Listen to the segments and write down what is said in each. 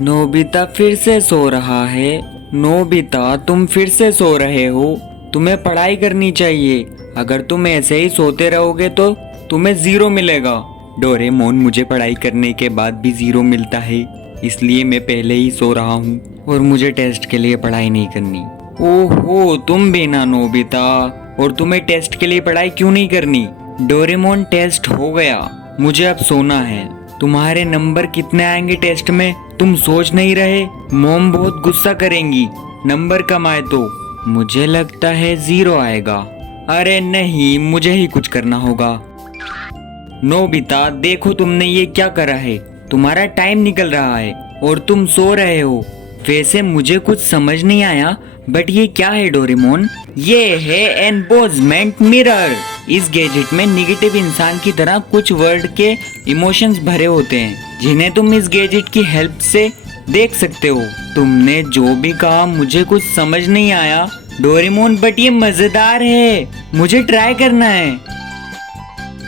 Nobita फिर से सो रहा है। नोबिता, तुम फिर से सो रहे हो। तुम्हें पढ़ाई करनी चाहिए। अगर तुम ऐसे ही सोते रहोगे तो तुम्हें 0 मिलेगा। डोरेमोन, मुझे पढ़ाई करने के बाद भी 0 मिलता है, इसलिए मैं पहले ही सो रहा हूँ और मुझे टेस्ट के लिए पढ़ाई नहीं करनी। ओहो, तुम भी ना नोबिता। और तुम्हें टेस्ट के लिए पढ़ाई क्यों नहीं करनी? डोरेमोन, टेस्ट हो गया, मुझे अब सोना है। तुम्हारे नंबर कितने आएंगे टेस्ट में तुम सोच नहीं रहे? मॉम बहुत गुस्सा करेंगी नंबर कम आए तो। मुझे लगता है 0 आएगा। अरे नहीं, मुझे ही कुछ करना होगा। नोबिता, देखो तुमने ये क्या करा है। तुम्हारा टाइम निकल रहा है और तुम सो रहे हो। वैसे मुझे कुछ समझ नहीं आया, बट ये क्या है डोरेमोन? ये है एनबोजमेंट मिरर। इस गैजेट में निगेटिव इंसान की तरह कुछ वर्ड के इमोशंस भरे होते हैं, जिन्हें तुम इस गैजेट की हेल्प से देख सकते हो। तुमने जो भी कहा मुझे कुछ समझ नहीं आया डोरेमोन, बट ये मजेदार है, मुझे ट्राई करना है।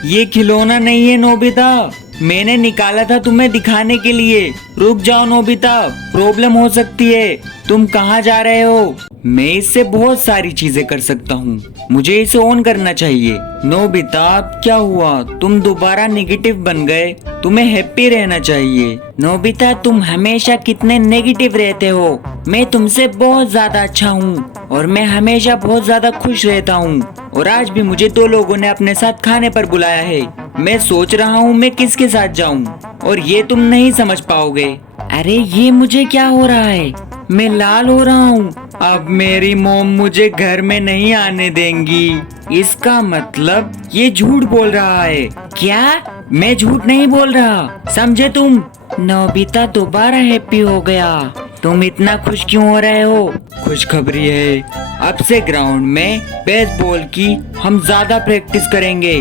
ये खिलौना नहीं है नोबिता, मैंने निकाला था तुम्हें दिखाने के लिए। रुक जाओ नोबिता, प्रॉब्लम हो सकती है। तुम कहाँ जा रहे हो? मैं इससे बहुत सारी चीजें कर सकता हूँ, मुझे इसे ऑन करना चाहिए। नोबिता, अब क्या हुआ? तुम दोबारा नेगेटिव बन गए। तुम्हें हैप्पी रहना चाहिए। नोबिता, तुम हमेशा कितने नेगेटिव रहते हो। मैं तुमसे बहुत ज्यादा अच्छा हूँ और मैं हमेशा बहुत ज्यादा खुश रहता हूँ। और आज भी मुझे 2 लोगों ने अपने साथ खाने पर बुलाया है। मैं सोच रहा हूँ मैं किसके साथ जाऊँ, और ये तुम नहीं समझ पाओगे। अरे ये मुझे क्या हो रहा है? मैं लाल हो रहा हूँ। अब मेरी मॉम मुझे घर में नहीं आने देंगी। इसका मतलब ये झूठ बोल रहा है। क्या? मैं झूठ नहीं बोल रहा, समझे तुम? नोबिता दोबारा हैप्पी हो गया। तुम इतना खुश क्यों हो रहे हो? खुशखबरी है, अब से ग्राउंड में बेसबॉल की हम ज्यादा प्रैक्टिस करेंगे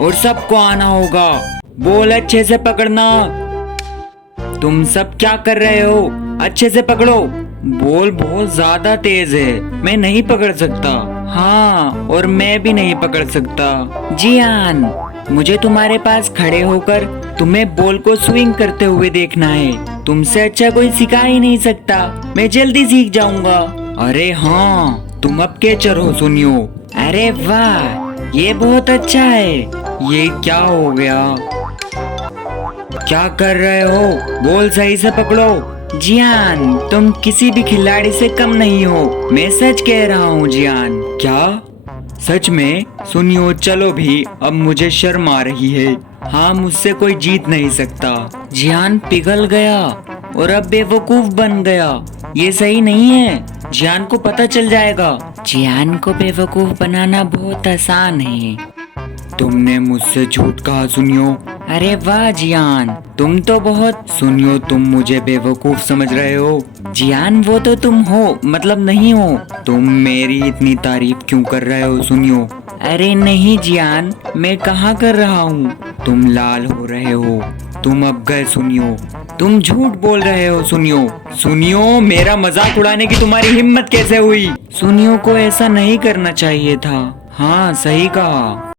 और सबको आना होगा। बॉल अच्छे से पकड़ना। तुम सब क्या कर रहे हो? अच्छे से पकड़ो। बॉल बहुत ज्यादा तेज है, मैं नहीं पकड़ सकता। हाँ, और मैं भी नहीं पकड़ सकता। जियान, मुझे तुम्हारे पास खड़े होकर तुम्हें बॉल को स्विंग करते हुए देखना है। तुमसे अच्छा कोई सिखा ही नहीं सकता, मैं जल्दी सीख जाऊंगा। अरे हाँ, तुम अब कैचर हो सुनियो। अरे वाह, ये बहुत अच्छा है। ये क्या हो गया? क्या कर रहे हो? बॉल सही से पकड़ो। जियान, तुम किसी भी खिलाड़ी से कम नहीं हो, मैं सच कह रहा हूँ जियान। क्या? सच में? सुनियो, चलो भी, अब मुझे शर्म आ रही है। हाँ, मुझसे कोई जीत नहीं सकता। जियान पिघल गया और अब बेवकूफ बन गया। ये सही नहीं है, जियान को पता चल जाएगा। जियान को बेवकूफ बनाना बहुत आसान है। तुमने मुझसे झूठ कहा सुनियो। अरे वाह जियान, तुम तो बहुत। सुनियो, तुम मुझे बेवकूफ समझ रहे हो? जियान, वो तो तुम हो, मतलब नहीं हो। तुम मेरी इतनी तारीफ क्यों कर रहे हो सुनियो? अरे नहीं जियान, मैं कहाँ कर रहा हूँ। तुम लाल हो रहे हो। तुम अब गए सुनियो। तुम झूठ बोल रहे हो सुनियो। सुनियो, मेरा मजाक उड़ाने की तुम्हारी हिम्मत कैसे हुई? सुनियो को ऐसा नहीं करना चाहिए था। हाँ, सही कहा।